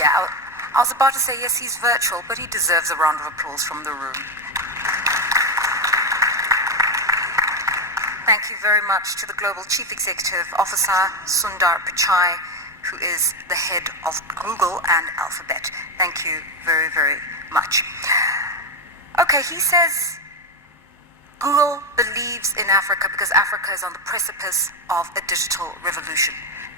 Yeah, I was about to say, yes, he's virtual, but he deserves a round of applause from the room. Thank you very much to the Global Chief Executive Officer, Sundar Pichai, who is the head of Google and Alphabet. Thank you very, very much. Okay, he says Google believes in Africa because Africa is on the precipice of a digital revolution.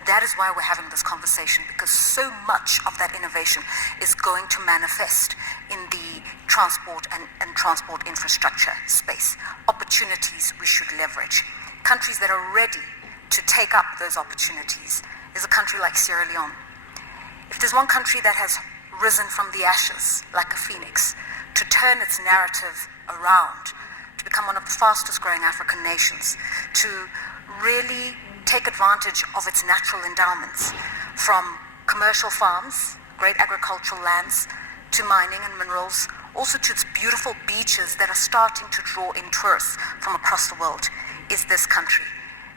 That is why we're having this conversation, because so much of that innovation is going to manifest in the transport and transport infrastructure space. Opportunities we should leverage. Countries that are ready to take up those opportunities is a country like Sierra Leone. If there's one country that has risen from the ashes like a phoenix to turn its narrative around, to become one of the fastest growing African nations, to really take advantage of its natural endowments, from commercial farms, great agricultural lands, to mining and minerals, also to its beautiful beaches that are starting to draw in tourists from across the world, is this country.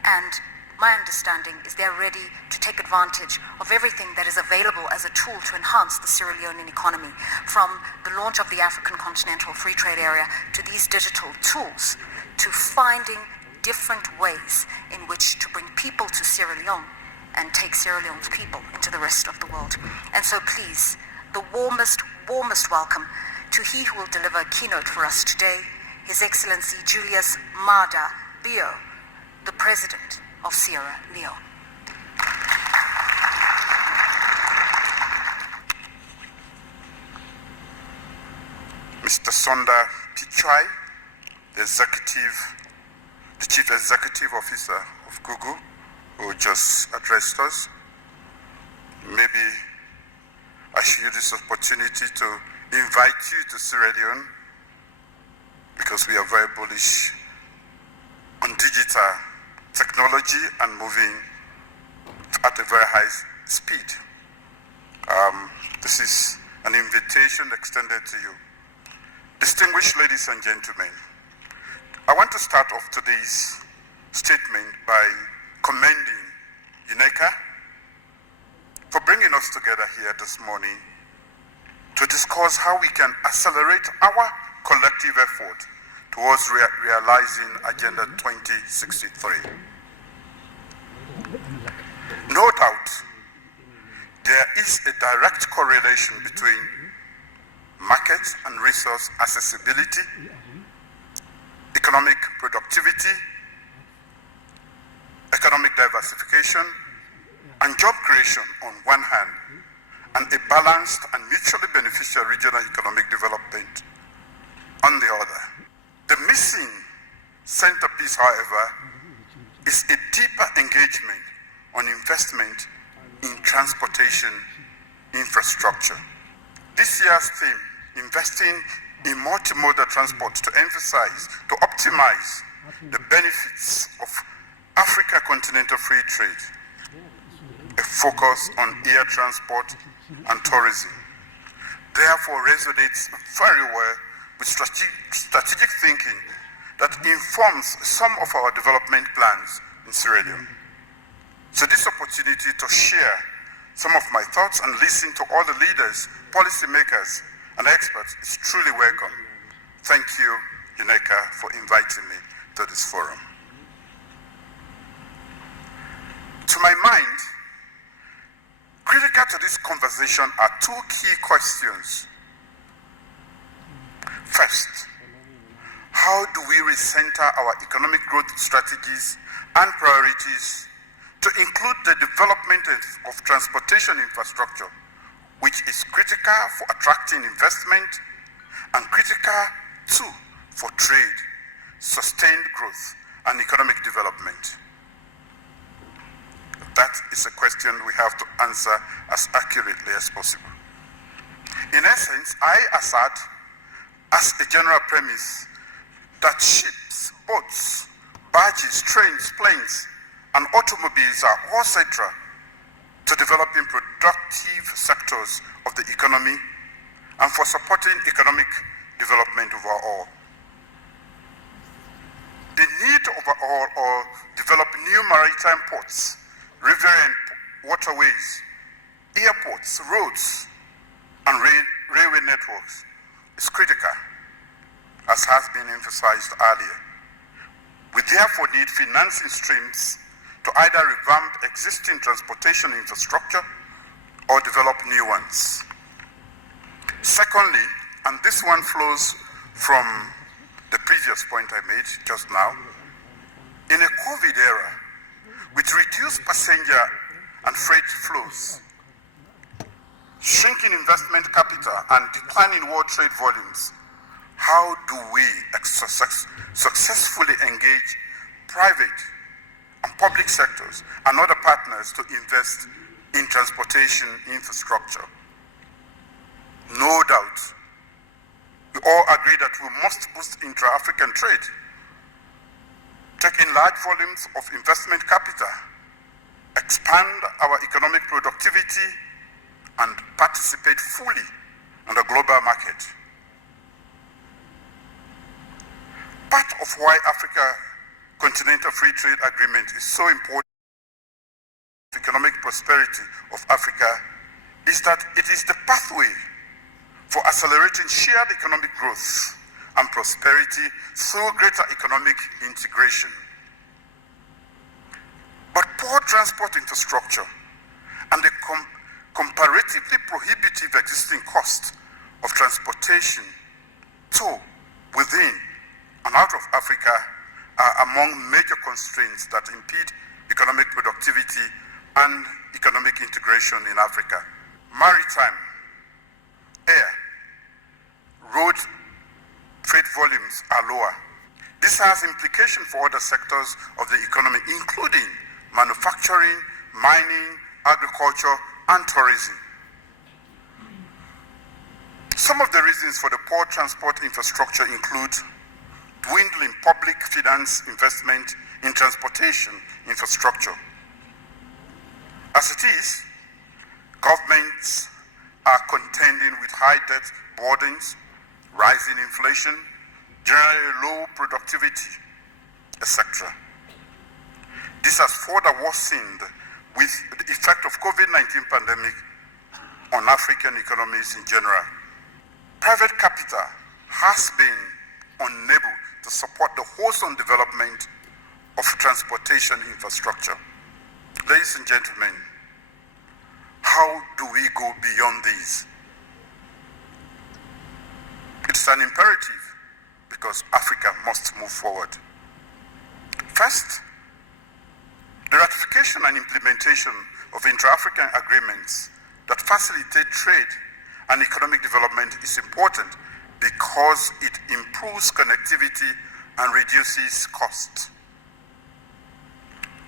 And my understanding is they're ready to take advantage of everything that is available as a tool to enhance the Sierra Leonean economy, from the launch of the African Continental Free Trade Area to these digital tools, to finding different ways in which to bring people to Sierra Leone and take Sierra Leone's people into the rest of the world. And so please, the warmest welcome to he who will deliver a keynote for us today, His Excellency Julius Maada, the President of Sierra Leone. Mr. Sundar Pichai, the Chief Executive Officer of Google, who just addressed us. Maybe I should use this opportunity to invite you to Sierra Leone, because we are very bullish on digital technology and moving at a very high speed. This is an invitation extended to you. Distinguished ladies and gentlemen, I want to start off today's statement by commending UNECA for bringing us together here this morning to discuss how we can accelerate our collective effort towards realizing Agenda 2063. No doubt, there is a direct correlation between market and resource accessibility, economic productivity, economic diversification, and job creation on one hand, and a balanced and mutually beneficial regional economic development on the other. The missing centerpiece, however, is a deeper engagement on investment in transportation infrastructure. This year's theme, investing in multimodal transport, to optimize the benefits of Africa Continental Free Trade, a focus on air transport and tourism, therefore resonates very well with strategic thinking that informs some of our development plans in Sierra Leone. So this opportunity to share some of my thoughts and listen to all the leaders, policymakers, and experts is truly welcome. Thank you, UNECA, for inviting me to this forum. To my mind, critical to this conversation are two key questions. First, how do we recenter our economic growth strategies and priorities to include the development of transportation infrastructure, which is critical for attracting investment and critical too for trade, sustained growth, and economic development? That is a question we have to answer as accurately as possible. In essence, I assert as a general premise that ships, boats, barges, trains, planes, and automobiles are all central to developing productive sectors of the economy and for supporting economic development overall. The need to overall develop new maritime ports, river and waterways, airports, roads, and railway networks is critical, as has been emphasized earlier. We therefore need financing streams to either revamp existing transportation infrastructure or develop new ones. Secondly, and this one flows from the previous point I made just now, in a COVID era, with reduced passenger and freight flows, shrinking investment capital and declining world trade volumes, how do we successfully engage private and public sectors and other partners to invest in transportation infrastructure? No doubt, we all agree that we must boost intra-African trade, take in large volumes of investment capital, expand our economic productivity, and participate fully in the global market. Part of why Africa Continental Free Trade Agreement is so important for economic prosperity of Africa is that it is the pathway for accelerating shared economic growth and prosperity through greater economic integration. But poor transport infrastructure and the comparatively prohibitive existing cost of transportation to, within, and out of Africa are among major constraints that impede economic productivity and economic integration in Africa. Maritime, air, road freight volumes are lower. This has implications for other sectors of the economy, including manufacturing, mining, agriculture, and tourism. Some of the reasons for the poor transport infrastructure include dwindling public finance investment in transportation infrastructure. As it is, governments are contending with high debt burdens, rising inflation, generally low productivity, etc. This has further worsened with the effect of COVID-19 pandemic on African economies in general. Private capital has been unable to support the wholesome development of transportation infrastructure. Ladies and gentlemen, how do we go beyond these? It's an imperative because Africa must move forward. First, the ratification and implementation of intra-African agreements that facilitate trade and economic development is important because it improves connectivity and reduces costs.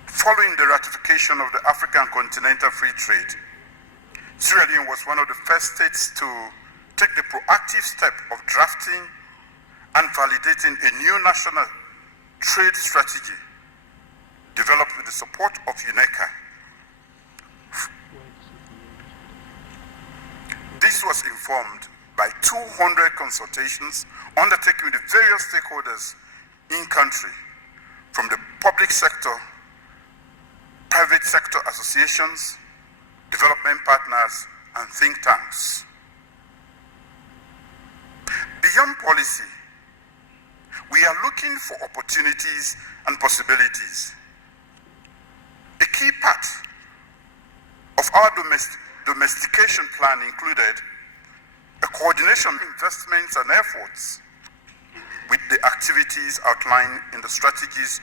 Following the ratification of the African Continental Free Trade, Sierra Leone was one of the first states to take the proactive step of drafting and validating a new national trade strategy developed with the support of UNECA. This was informed by 200 consultations undertaken with the various stakeholders in country, from the public sector, private sector associations, development partners, and think tanks. Beyond policy, we are looking for opportunities and possibilities. A key part of our domestication plan included a coordination of investments and efforts with the activities outlined in the strategies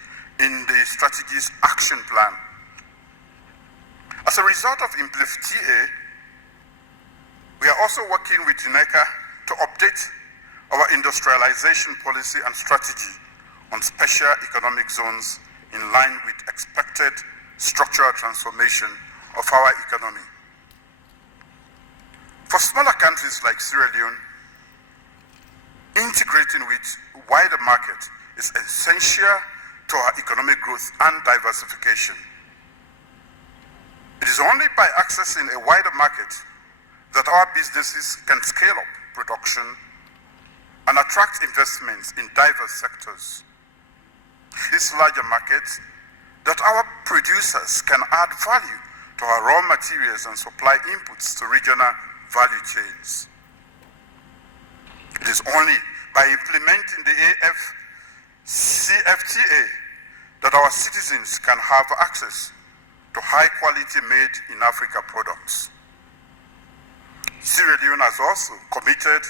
action plan. As a result of TA, we are also working with UNECA to update our industrialization policy and strategy on special economic zones in line with expected structural transformation of our economy. For smaller countries like Sierra Leone, integrating with wider market is essential to our economic growth and diversification. It is only by accessing a wider market that our businesses can scale up production and attract investments in diverse sectors. This larger market that our producers can add value to our raw materials and supply inputs to regional value chains. It is only by implementing the AfCFTA that our citizens can have access to high-quality made-in-Africa products. Sierra Leone has also committed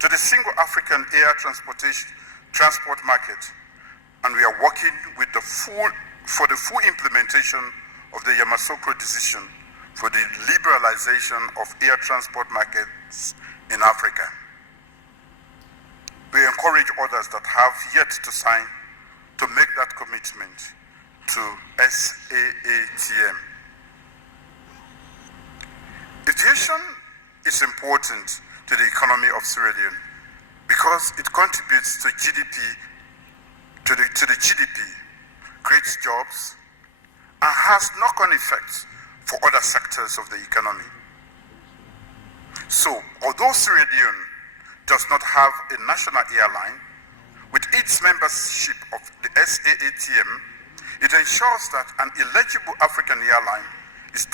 to the single African air transport market, and we are working for the full implementation of the Yamoussoukro decision for the liberalization of air transport markets in Africa. We encourage others that have yet to sign to make that commitment to SAATM. Aviation is important to the economy of Sierra Leone because it contributes to GDP, to the GDP, creates jobs, and has knock-on effects for other sectors of the economy. So, although Sierra Leone does not have a national airline, with its membership of the SAATM, it ensures that an eligible African airline is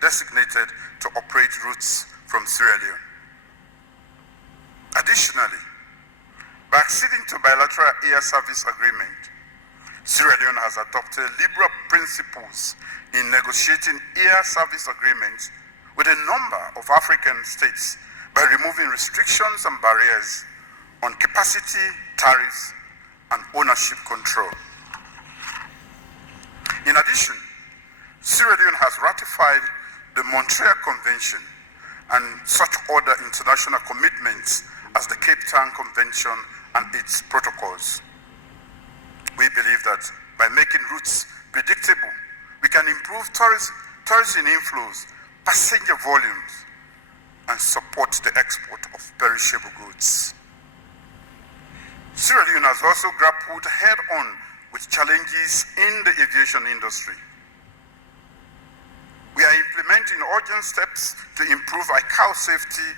designated to operate routes from Sierra Leone. Additionally, by acceding to bilateral air service agreement, Sierra Leone has adopted liberal principles in negotiating air service agreements with a number of African states by removing restrictions and barriers on capacity, tariffs, and ownership control. In addition, Sierra Leone has ratified the Montreal Convention and such other international commitments as the Cape Town Convention and its protocols. We believe that by making routes predictable, we can improve tourism inflows, passenger volumes, and support the export of perishable goods. Sierra Leone has also grappled head-on with challenges in the aviation industry. We are implementing urgent steps to improve ICAO safety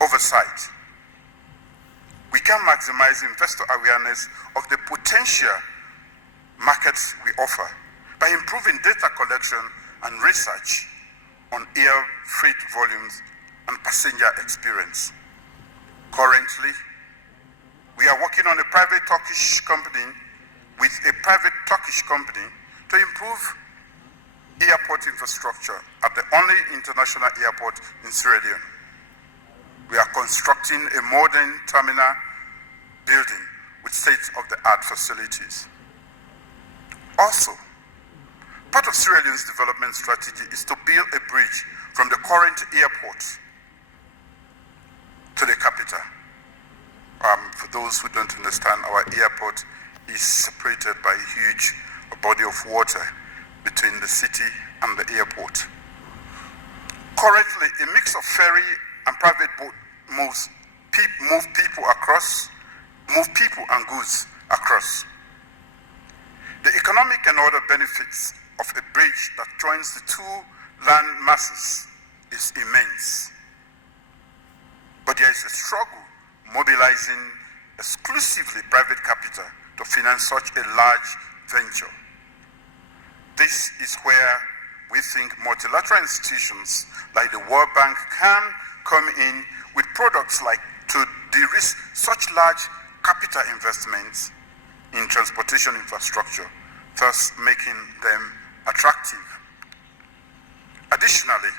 oversight. We can maximize investor awareness of the potential markets we offer by improving data collection and research on air freight volumes and passenger experience. Currently, we are working on with a private Turkish company to improve airport infrastructure at the only international airport in Sierra Leone. We are constructing a modern terminal building with state-of-the-art facilities. Also, part of Sierra Leone's development strategy is to build a bridge from the current airport to the capital. For those who don't understand, our airport is separated by a huge body of water between the city and the airport. Currently, a mix of ferry and private boat move people and goods across. The economic and other benefits of a bridge that joins the two land masses is immense. But there is a struggle mobilizing exclusively private capital to finance such a large venture. This is where we think multilateral institutions like the World Bank can come in with products like to de-risk such large capital investments in transportation infrastructure, thus making them attractive. Additionally,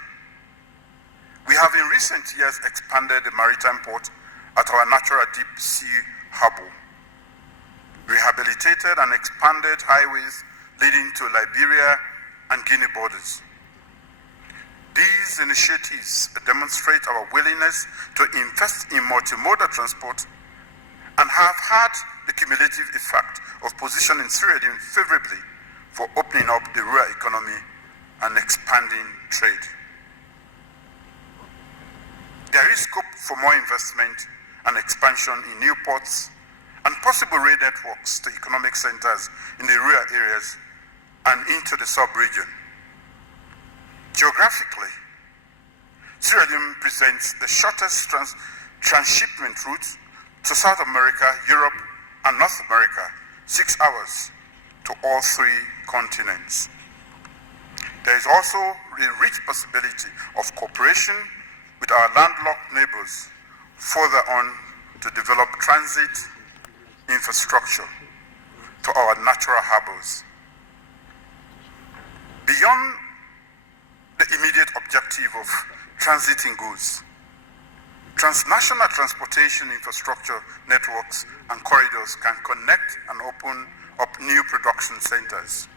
we have in recent years expanded the maritime port at our natural deep sea harbor, rehabilitated and expanded highways leading to Liberia and Guinea borders. These initiatives demonstrate our willingness to invest in multimodal transport and have had the cumulative effect of positioning Sierra Leone favorably for opening up the rural economy and expanding trade. There is scope for more investment and expansion in new ports and possible rail networks to economic centers in the rural areas and into the sub-region. Geographically, Sierra Leone presents the shortest transshipment route to South America, Europe, and North America, 6 hours to all three continents. There is also a rich possibility of cooperation with our landlocked neighbors further on to develop transit infrastructure to our natural harbors. Beyond the immediate objective of transiting goods, transnational transportation infrastructure networks and corridors can connect and open up new production centers.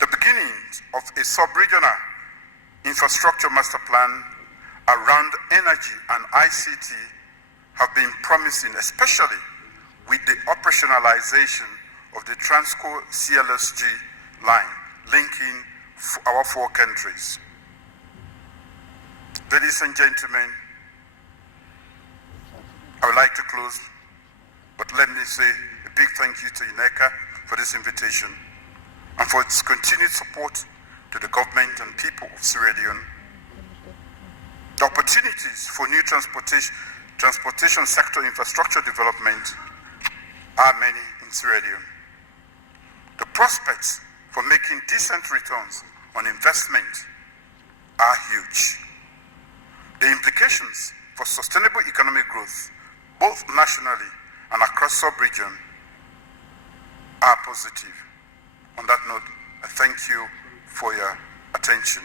The beginnings of a sub-regional infrastructure master plan around energy and ICT have been promising, especially with the operationalization of the Transco CLSG line linking our 4 countries. Ladies and gentlemen, I would like to close, but let me say a big thank you to INECA for this invitation and for its continued support to the government and people of Sierra Leone. The opportunities for new transportation sector infrastructure development are many in Sierra Leone. The prospects for making decent returns on investment are huge. The implications for sustainable economic growth, both nationally and across sub-region, are positive. On that note, I thank you for your attention.